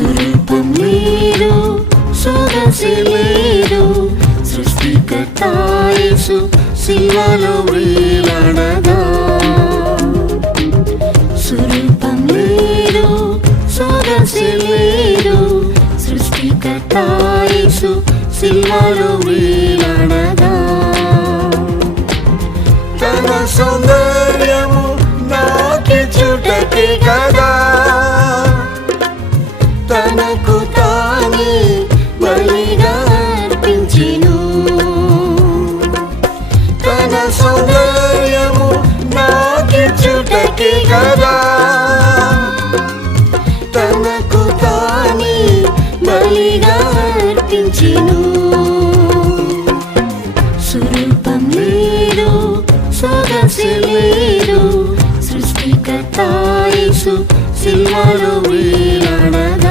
స్వరూపం లేదు, సొగసు లేదు, సృష్టికర్త యేసు శిలువలో వేలాడగా. స్వరూపం లేదు, సొగసు లేదు, సృష్టికర్త యేసు శిలువలో వేలాడగా. తన సౌందర్యము నాకిచ్చుటకే కదా, తనకు తానే బలిగా అర్పించెను. తన సౌందర్యము నాకిచ్చుటకే కదా, తనకు తానే బలిగా అర్పించెను.